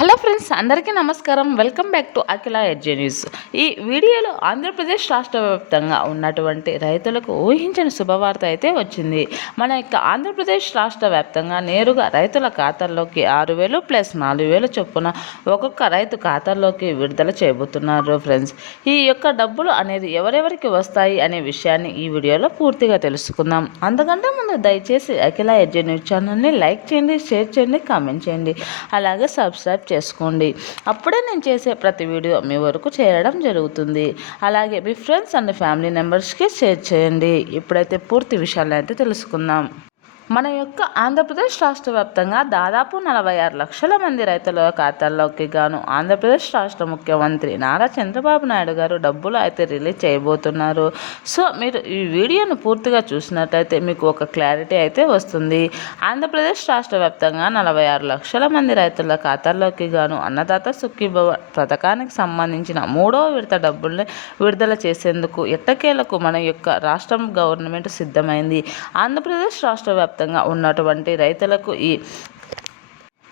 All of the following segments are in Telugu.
హలో ఫ్రెండ్స్, అందరికీ నమస్కారం. వెల్కమ్ బ్యాక్ టు అఖిల ఎడ్జే న్యూస్. ఈ వీడియోలో ఆంధ్రప్రదేశ్ రాష్ట్ర వ్యాప్తంగా ఉన్నటువంటి రైతులకు ఊహించని శుభవార్త అయితే వచ్చింది. మన యొక్క ఆంధ్రప్రదేశ్ రాష్ట్ర వ్యాప్తంగా నేరుగా రైతుల ఖాతాల్లోకి 6,000 ప్లస్ 4,000 చొప్పున ఒక్కొక్క రైతు ఖాతాల్లోకి విడుదల చేయబోతున్నారు ఫ్రెండ్స్. ఈ యొక్క డబ్బులు అనేది ఎవరెవరికి వస్తాయి అనే విషయాన్ని ఈ వీడియోలో పూర్తిగా తెలుసుకుందాం. అంతకంటే ముందు దయచేసి అఖిల ఎడ్జే న్యూస్ ఛానల్ని లైక్ చేయండి, షేర్ చేయండి, కామెంట్ చేయండి, అలాగే సబ్స్క్రైబ్ చేసుకోండి. అప్పుడే నేను చేసే ప్రతి వీడియో మీ వరకు చేరడం జరుగుతుంది. అలాగే మీ ఫ్రెండ్స్ అండ్ ఫ్యామిలీ మెంబర్స్కి షేర్ చేయండి. ఇప్పుడైతే పూర్తి విషయాలను అయితే తెలుసుకుందాం. మన యొక్క ఆంధ్రప్రదేశ్ రాష్ట్ర వ్యాప్తంగా దాదాపు 46 లక్షల మంది రైతుల ఖాతాల్లోకి గాను ఆంధ్రప్రదేశ్ రాష్ట్ర ముఖ్యమంత్రి నారా చంద్రబాబు నాయుడు గారు డబ్బులు అయితే రిలీజ్ చేయబోతున్నారు. సో మీరు ఈ వీడియోను పూర్తిగా చూసినట్లయితే మీకు ఒక క్లారిటీ అయితే వస్తుంది. ఆంధ్రప్రదేశ్ రాష్ట్ర వ్యాప్తంగా 46 లక్షల మంది రైతుల ఖాతాల్లోకి గాను అన్నదాత సుఖీభవ పథకానికి సంబంధించిన 3వ విడత డబ్బుల్ని విడుదల చేసేందుకు ఎట్టకేలకు మన యొక్క రాష్ట్రం గవర్నమెంట్ సిద్ధమైంది. ఆంధ్రప్రదేశ్ రాష్ట్ర వ్యాప్తంగా ఉన్నటువంటి రైతులకు ఈ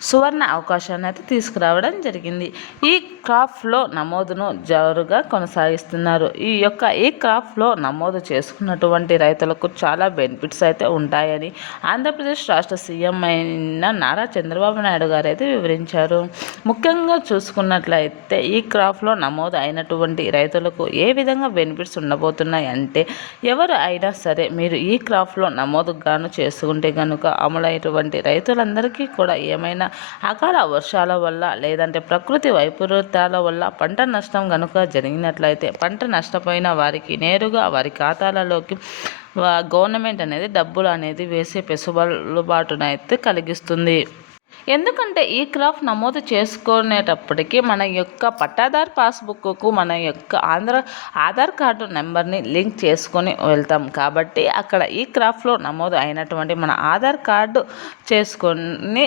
సువర్ణ అవకాశాన్ని అయితే తీసుకురావడం జరిగింది. ఈ క్రాప్లో నమోదును జోరుగా కొనసాగిస్తున్నారు. ఈ క్రాప్లో నమోదు చేసుకున్నటువంటి రైతులకు చాలా బెనిఫిట్స్ అయితే ఉంటాయని ఆంధ్రప్రదేశ్ రాష్ట్ర సీఎం అయిన నారా చంద్రబాబు నాయుడు గారు అయితే వివరించారు. ముఖ్యంగా చూసుకున్నట్లయితే ఈ క్రాప్లో నమోదు అయినటువంటి రైతులకు ఏ విధంగా బెనిఫిట్స్ ఉండబోతున్నాయి అంటే, ఎవరు అయినా సరే మీరు ఈ క్రాప్లో నమోదు గాను చేసుకుంటే కనుక అమలైనటువంటి రైతులందరికీ కూడా ఏమైనా అకాల వర్షాల వల్ల లేదంటే ప్రకృతి వైపరీత్యాల వల్ల పంట నష్టం కనుక జరిగినట్లయితే పంట నష్టపోయిన వారికి నేరుగా వారి ఖాతాలలోకి గవర్నమెంట్ అనేది డబ్బులు అనేది వేసే వెసులుబాటునైతే కలిగిస్తుంది. ఎందుకంటే ఈ క్రాప్ నమోదు చేసుకునేటప్పటికీ మన యొక్క పట్టాదారు పాస్బుక్కు మన యొక్క ఆధార్ కార్డు నెంబర్ని లింక్ చేసుకొని వెళ్తాం. కాబట్టి అక్కడ ఈ క్రాప్లో నమోదు అయినటువంటి మన ఆధార్ కార్డు చేసుకొని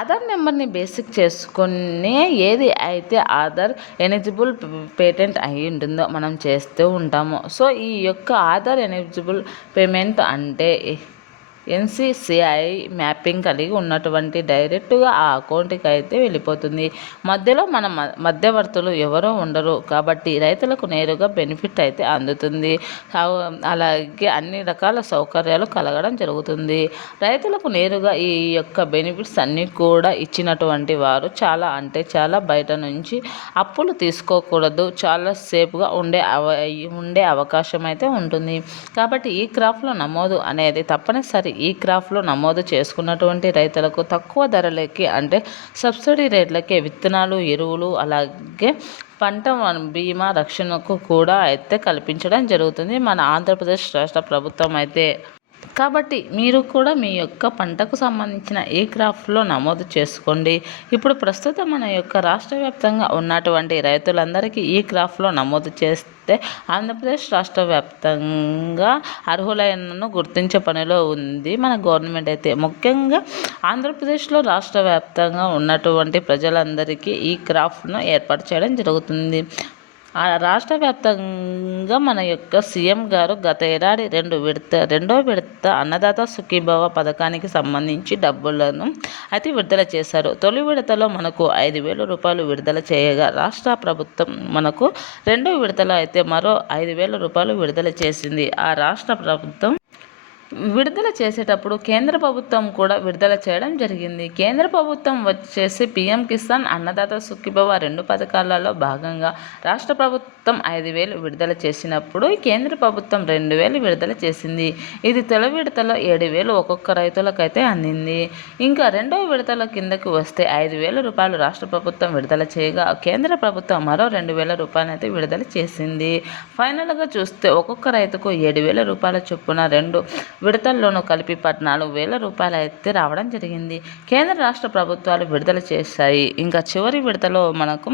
ఆధార్ నెంబర్ని బేసిక్ చేసుకొని ఏది అయితే ఆధార్ ఎలిజిబుల్ పేటెంట్ అయి ఉంటుందో మనం చేస్తూ ఉంటాము. సో ఈ యొక్క ఆధార్ ఎలిజిబుల్ పేమెంట్ అంటే NCCI మ్యాపింగ్ కలిగి ఉన్నటువంటి డైరెక్టుగా ఆ అకౌంట్కి అయితే వెళ్ళిపోతుంది. మధ్యలో మన మధ్యవర్తులు ఎవరో ఉండరు. కాబట్టి రైతులకు నేరుగా బెనిఫిట్ అయితే అందుతుంది. అలాగే అన్ని రకాల సౌకర్యాలు కలగడం జరుగుతుంది. రైతులకు నేరుగా ఈ యొక్క బెనిఫిట్స్ అన్నీ కూడా ఇచ్చినటువంటి వారు చాలా అంటే చాలా బయట నుంచి అప్పులు తీసుకోకూడదు, చాలా సేఫ్గా ఉండే అవకాశం అయితే ఉంటుంది. కాబట్టి ఈ క్రాప్లో నమోదు అనేది తప్పనిసరి. ఈ క్రాప్లో నమోదు చేసుకున్నటువంటి రైతులకు తక్కువ ధరలకి అంటే సబ్సిడీ రేట్లకే విత్తనాలు, ఎరువులు, అలాగే పంట బీమా రక్షణకు కూడా అయితే కల్పించడం జరుగుతుంది మన ఆంధ్రప్రదేశ్ రాష్ట్ర ప్రభుత్వం అయితే. కాబట్టి మీరు కూడా మీ యొక్క పంటకు సంబంధించిన ఈ క్రాప్లో నమోదు చేసుకోండి. ఇప్పుడు ప్రస్తుతం మన యొక్క రాష్ట్ర వ్యాప్తంగా ఉన్నటువంటి రైతులందరికీ ఈ క్రాప్లో నమోదు చేస్తే ఆంధ్రప్రదేశ్ రాష్ట్ర వ్యాప్తంగా అర్హులైనను గుర్తించే పనిలో ఉంది మన గవర్నమెంట్ అయితే. ముఖ్యంగా ఆంధ్రప్రదేశ్లో రాష్ట్ర వ్యాప్తంగా ఉన్నటువంటి ప్రజలందరికీ ఈ క్రాప్ను ఏర్పాటు చేయడం జరుగుతుంది. రాష్ట్ర వ్యాప్తంగా మన యొక్క సీఎం గారు గత ఏడాది రెండో విడత అన్నదాత సుఖీభవ పథకానికి సంబంధించి డబ్బులను అయితే విడుదల చేశారు. తొలి విడతలో మనకు 5,000 రూపాయలు విడుదల చేయగా రాష్ట్ర ప్రభుత్వం మనకు రెండో విడతలో అయితే మరో 5,000 రూపాయలు విడుదల చేసింది. ఆ రాష్ట్ర ప్రభుత్వం విడుదల చేసేటప్పుడు కేంద్ర ప్రభుత్వం కూడా విడుదల చేయడం జరిగింది. కేంద్ర ప్రభుత్వం వచ్చేసి PM కిసాన్, అన్నదాత సుఖీభవ 2 పథకాలలో భాగంగా రాష్ట్ర ప్రభుత్వం 5,000 విడుదల చేసినప్పుడు కేంద్ర ప్రభుత్వం 2,000 విడుదల చేసింది. ఇది తొలి విడతలో 7,000 ఒక్కొక్క రైతులకైతే అందింది. ఇంకా రెండవ విడతల కిందకి వస్తే 5,000 రూపాయలు రాష్ట్ర ప్రభుత్వం విడుదల చేయగా కేంద్ర ప్రభుత్వం మరో 2,000 రూపాయలు అయితే విడుదల చేసింది. ఫైనల్గా చూస్తే ఒక్కొక్క రైతుకు 7,000 రూపాయల చొప్పున 2 విడతల్లోనూ కలిపి 14,000 రూపాయలు అయితే రావడం జరిగింది. కేంద్ర రాష్ట్ర ప్రభుత్వాలు విడుదల చేశాయి. ఇంకా చివరి విడతలో మనకు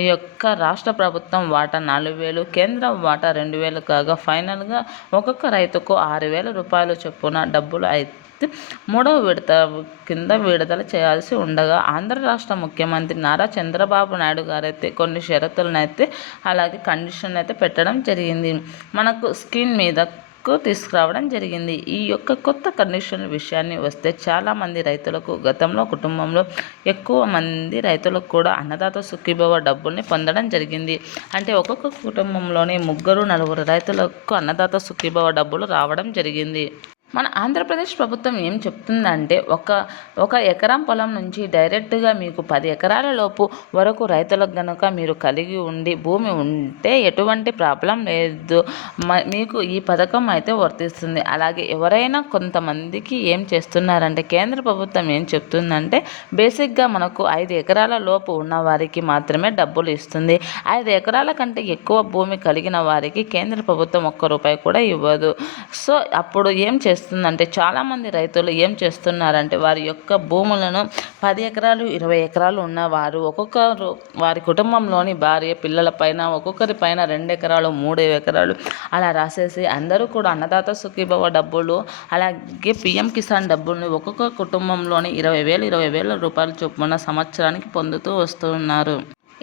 ఈ యొక్క రాష్ట్ర ప్రభుత్వం వాటా 4,000, కేంద్రం వాటా 2,000 కాగా ఫైనల్గా ఒక్కొక్క రైతుకు 6,000 రూపాయలు చొప్పున డబ్బులు అయితే 3వ విడత కింద విడుదల చేయాల్సి ఉండగా ఆంధ్ర రాష్ట్ర ముఖ్యమంత్రి నారా చంద్రబాబు నాయుడు గారైతే కొన్ని షరతులను అయితే అలాగే కండిషన్ అయితే పెట్టడం జరిగింది. మనకు స్క్రీన్ మీద తీసుకురావడం జరిగింది. ఈ యొక్క కొత్త కండిషన్ విషయాన్ని వస్తే చాలామంది రైతులకు గతంలో కుటుంబంలో ఎక్కువ మంది రైతులకు కూడా అన్నదాత సుఖీభవ డబ్బుల్ని పొందడం జరిగింది. అంటే ఒక్కొక్క కుటుంబంలోని 3-4 రైతులకు అన్నదాత సుఖీభవ డబ్బులు రావడం జరిగింది. మన ఆంధ్రప్రదేశ్ ప్రభుత్వం ఏం చెప్తుందంటే ఒక ఎకరం పొలం నుంచి డైరెక్ట్గా మీకు 10 ఎకరాల లోపు వరకు రైతులకు గనుక మీరు కలిగి ఉండి భూమి ఉంటే ఎటువంటి ప్రాబ్లం లేదు, మీకు ఈ పథకం అయితే వర్తిస్తుంది. అలాగే ఎవరైనా కొంతమందికి ఏం చేస్తున్నారంటే కేంద్ర ప్రభుత్వం ఏం చెప్తుందంటే బేసిక్గా మనకు 5 ఎకరాల లోపు ఉన్న వారికి మాత్రమే డబ్బులు ఇస్తుంది. 5 ఎకరాల కంటే ఎక్కువ భూమి కలిగిన వారికి కేంద్ర ప్రభుత్వం ₹1 కూడా ఇవ్వదు. సో అప్పుడు ఏం చేస్తుందంటే చాలామంది రైతులు ఏం చేస్తున్నారంటే వారి యొక్క భూములను 10 ఎకరాలు 20 ఎకరాలు ఉన్నవారు ఒక్కొక్కరు వారి కుటుంబంలోని భార్య పిల్లల పైన ఒక్కొక్కరి పైన 2 ఎకరాలు 3 ఎకరాలు అలా రాసేసి అందరూ కూడా అన్నదాత సుఖీభవ డబ్బులు అలాగే పిఎం కిసాన్ డబ్బుల్ని ఒక్కొక్క కుటుంబంలోని 20,000 రూపాయలు చొప్పున సంవత్సరానికి పొందుతూ వస్తున్నారు.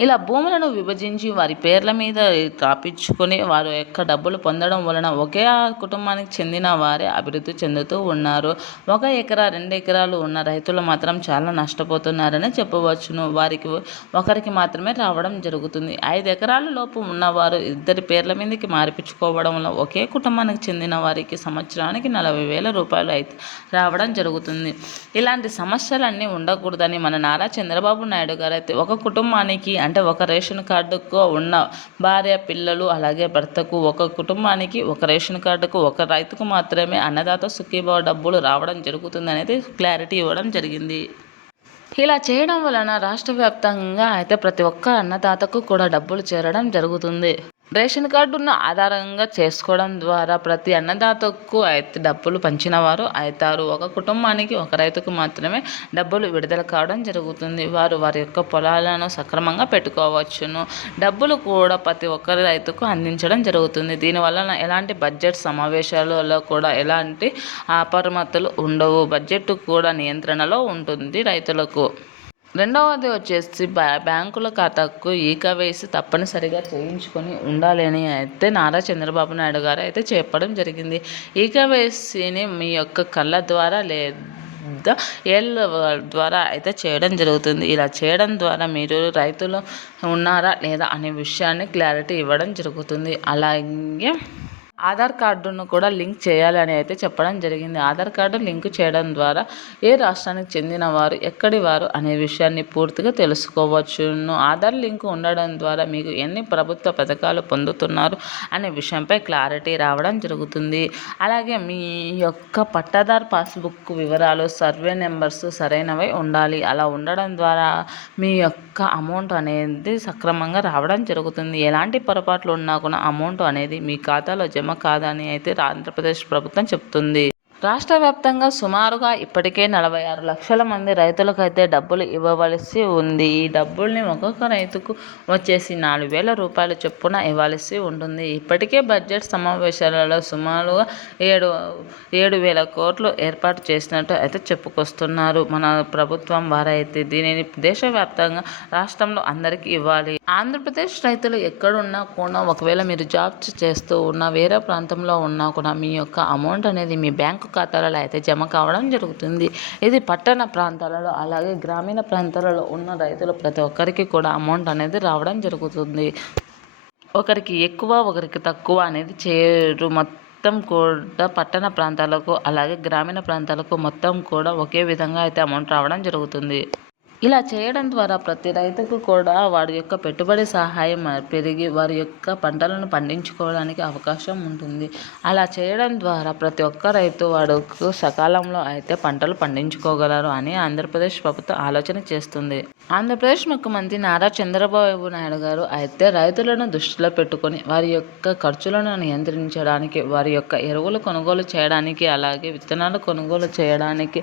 ఇలా భూములను విభజించి వారి పేర్ల మీద రాపించుకొని వారి యొక్క డబ్బులు పొందడం వలన ఒకే కుటుంబానికి చెందిన వారే అభివృద్ధి చెందుతూ ఉన్నారు. 1 ఎకరా 2 ఎకరాలు ఉన్న రైతులు మాత్రం చాలా నష్టపోతున్నారని చెప్పవచ్చును. ఒకరికి మాత్రమే రావడం జరుగుతుంది. 5 ఎకరాల లోపు ఉన్నవారు ఇద్దరి పేర్ల మీదకి మార్పించుకోవడం వల్ల ఒకే కుటుంబానికి చెందిన వారికి సంవత్సరానికి 40,000 రూపాయలు అయితే రావడం జరుగుతుంది. ఇలాంటి సమస్యలన్నీ ఉండకూడదని మన నారా చంద్రబాబు నాయుడు గారు అయితే ఒక కుటుంబానికి అంటే ఒక రేషన్ కార్డుకు ఉన్న భార్య పిల్లలు అలాగే భర్తకు ఒక కుటుంబానికి ఒక రేషన్ కార్డుకు ఒక రైతుకు మాత్రమే అన్నదాత సుఖీభవ డబ్బులు రావడం జరుగుతుంది అనేది క్లారిటీ ఇవ్వడం జరిగింది. ఇలా చేయడం వలన రాష్ట్ర వ్యాప్తంగా అయితే ప్రతి ఒక్క అన్నదాతకు కూడా డబ్బులు చేరడం జరుగుతుంది. రేషన్ కార్డును ఆధారంగా చేసుకోవడం ద్వారా ప్రతి అన్నదాతకు అయితే డబ్బులు పంచిన వారు అవుతారు. ఒక కుటుంబానికి ఒక రైతుకు మాత్రమే డబ్బులు విడుదల కావడం జరుగుతుంది. వారి యొక్క పొలాలను సక్రమంగా పెట్టుకోవచ్చును. డబ్బులు కూడా ప్రతి ఒక్కరి రైతుకు అందించడం జరుగుతుంది. దీనివల్ల ఎలాంటి బడ్జెట్ సమావేశాలలో కూడా ఎలాంటి అపరిమితులు ఉండవు. బడ్జెట్ కూడా నియంత్రణలో ఉంటుంది రైతులకు. రెండవది వచ్చేసి బ్యాంకుల ఖాతాకు ఈకేవైసీ తప్పనిసరిగా చేయించుకొని ఉండాలని అయితే నారా చంద్రబాబు నాయుడు గారు అయితే చెప్పడం జరిగింది. ఈకేవైసీని మీ యొక్క కళ్ళ ద్వారా లేదా ఏళ్ళ ద్వారా అయితే చేయడం జరుగుతుంది. ఇలా చేయడం ద్వారా మీరు రైతులు ఉన్నారా లేదా అనే విషయాన్ని క్లారిటీ ఇవ్వడం జరుగుతుంది. అలాగే ఆధార్ కార్డును కూడా లింక్ చేయాలని అయితే చెప్పడం జరిగింది. ఆధార్ కార్డు లింక్ చేయడం ద్వారా ఏ రాష్ట్రానికి చెందిన వారు ఎక్కడి వారు అనే విషయాన్ని పూర్తిగా తెలుసుకోవచ్చును. ఆధార్ లింక్ ఉండడం ద్వారా మీకు ఎన్ని ప్రభుత్వ పథకాలు పొందుతున్నారు అనే విషయంపై క్లారిటీ రావడం జరుగుతుంది. అలాగే మీ యొక్క పట్టాదార్ పాస్బుక్ వివరాలు సర్వే నెంబర్స్ సరైనవై ఉండాలి. అలా ఉండడం ద్వారా మీ యొక్క అమౌంట్ అనేది సక్రమంగా రావడం జరుగుతుంది. ఎలాంటి పొరపాట్లు ఉన్నా కూడా అమౌంట్ అనేది మీ ఖాతాలో జమ కాదని అయితే ఆంధ్రప్రదేశ్ ప్రభుత్వం చెప్తుంది. రాష్ట్ర వ్యాప్తంగా సుమారుగా ఇప్పటికే 46 లక్షల మంది రైతులకైతే డబ్బులు ఇవ్వవలసి ఉంది. ఈ డబ్బుల్ని ఒక్కొక్క రైతుకు వచ్చేసి 4,000 రూపాయలు చొప్పున ఇవ్వాల్సి ఉంటుంది. ఇప్పటికే బడ్జెట్ సమావేశాలలో సుమారుగా 7,000 కోట్లు ఏర్పాటు చేసినట్టు అయితే చెప్పుకొస్తున్నారు మన ప్రభుత్వం వారైతే. దీనిని దేశవ్యాప్తంగా రాష్ట్రంలో అందరికీ ఇవ్వాలి. ఆంధ్రప్రదేశ్ రైతులు ఎక్కడున్నా కూడా ఒకవేళ మీరు జాబ్స్ చేస్తూ ఉన్నా వేరే ప్రాంతంలో ఉన్నా కూడా మీ యొక్క అమౌంట్ అనేది మీ బ్యాంకు ఖాతాలలో అయితే జమ కావడం జరుగుతుంది. ఇది పట్టణ ప్రాంతాలలో అలాగే గ్రామీణ ప్రాంతాలలో ఉన్న రైతులు ప్రతి ఒక్కరికి కూడా అమౌంట్ అనేది రావడం జరుగుతుంది. ఒకరికి ఎక్కువ ఒకరికి తక్కువ అనేది చేయరు. మొత్తం కూడా పట్టణ ప్రాంతాలకు అలాగే గ్రామీణ ప్రాంతాలకు మొత్తం కూడా ఒకే విధంగా అయితే అమౌంట్ రావడం జరుగుతుంది. ఇలా చేయడం ద్వారా ప్రతి రైతుకు కూడా వారి యొక్క పెట్టుబడి సహాయం పెరిగి వారి యొక్క పంటలను పండించుకోవడానికి అవకాశం ఉంటుంది. అలా చేయడం ద్వారా ప్రతి ఒక్క రైతు వాడుకు సకాలంలో అయితే పంటలు పండించుకోగలరు అని ఆంధ్రప్రదేశ్ ప్రభుత్వం ఆలోచన చేస్తుంది. ఆంధ్రప్రదేశ్ ముఖ్యమంత్రి నారా చంద్రబాబు నాయుడు గారు అయితే రైతులను దృష్టిలో పెట్టుకొని వారి యొక్క ఖర్చులను నియంత్రించడానికి వారి యొక్క ఎరువులు కొనుగోలు చేయడానికి అలాగే విత్తనాలు కొనుగోలు చేయడానికి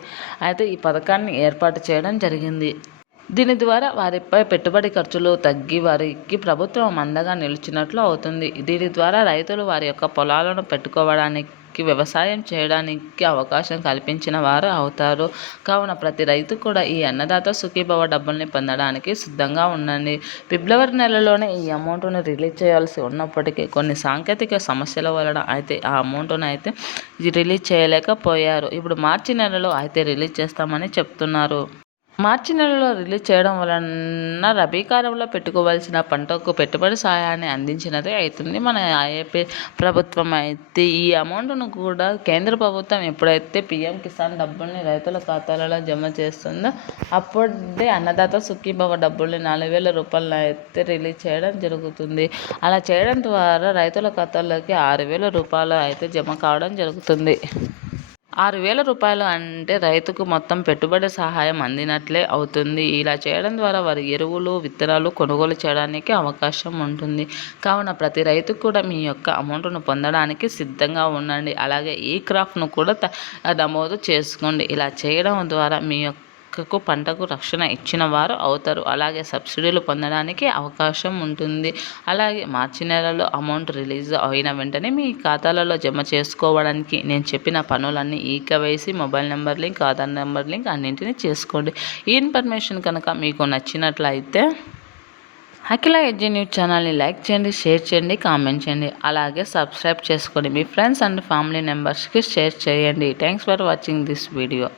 అయితే ఈ పథకాన్ని ఏర్పాటు చేయడం జరిగింది. దీని ద్వారా వారిపై పెట్టుబడి ఖర్చులు తగ్గి వారికి ప్రభుత్వం అండగా నిలిచినట్లు అవుతుంది. దీని ద్వారా రైతులు వారి యొక్క పొలాలను పెట్టుకోవడానికి వ్యవసాయం చేయడానికి అవకాశం కల్పించిన వారు అవుతారు. కావున ప్రతి రైతు కూడా ఈ అన్నదాత సుఖీభవ డబ్బుల్ని పొందడానికి సిద్ధంగా ఉండండి. ఫిబ్రవరి నెలలోనే ఈ అమౌంట్ను రిలీజ్ చేయాల్సి ఉన్నప్పటికీ కొన్ని సాంకేతిక సమస్యల వలన అయితే ఆ అమౌంట్ను అయితే రిలీజ్ చేయలేకపోయారు. ఇప్పుడు మార్చి నెలలో అయితే రిలీజ్ చేస్తామని చెప్తున్నారు. మార్చి నెలలో రిలీజ్ చేయడం వలన రబీ కాలంలో పెట్టుకోవాల్సిన పంటకు పెట్టుబడి సాయాన్ని అందించినదే అవుతుంది మన ఏపీ ప్రభుత్వం. అయితే ఈ అమౌంట్ను కూడా కేంద్ర ప్రభుత్వం ఎప్పుడైతే పీఎం కిసాన్ డబ్బుల్ని రైతుల ఖాతాలలో జమ చేస్తుందో అప్పుడే అన్నదాత సుఖీభవ డబ్బుల్ని 4,000 రూపాయలను అయితే రిలీజ్ చేయడం జరుగుతుంది. అలా చేయడం ద్వారా రైతుల ఖాతాల్లోకి 6,000 రూపాయలు అయితే జమ కావడం జరుగుతుంది. 6,000 రూపాయలు అంటే రైతుకు మొత్తం పెట్టుబడి సహాయం అందినట్లే అవుతుంది. ఇలా చేయడం ద్వారా వారి ఎరువులు, విత్తనాలు కొనుగోలు చేయడానికి అవకాశం ఉంటుంది. కావున ప్రతి రైతు కూడా మీ యొక్క అమౌంట్ను పొందడానికి సిద్ధంగా ఉండండి. అలాగే ఈ క్రాప్ను కూడా నమోదు చేసుకోండి. ఇలా చేయడం ద్వారా మీ యొక్క పంటకు రక్షణ ఇచ్చిన వారు అవుతారు. అలాగే సబ్సిడీలు పొందడానికి అవకాశం ఉంటుంది. అలాగే మార్చి నెలలో అమౌంట్ రిలీజ్ అయిన వెంటనే మీ ఖాతాలలో జమ చేసుకోవడానికి నేను చెప్పిన పనులన్నీ eKYC, mobile number link, Aadhaar number link అన్నింటినీ చేసుకోండి. ఈ ఇన్ఫర్మేషన్ కనుక మీకు నచ్చినట్లయితే అఖిల ఎడ్జీ న్యూస్ ఛానల్ని లైక్ చేయండి, షేర్ చేయండి, కామెంట్ చేయండి. అలాగే సబ్స్క్రైబ్ చేసుకోండి. మీ ఫ్రెండ్స్ అండ్ ఫ్యామిలీ మెంబర్స్కి షేర్ చేయండి. Thanks for watching this video.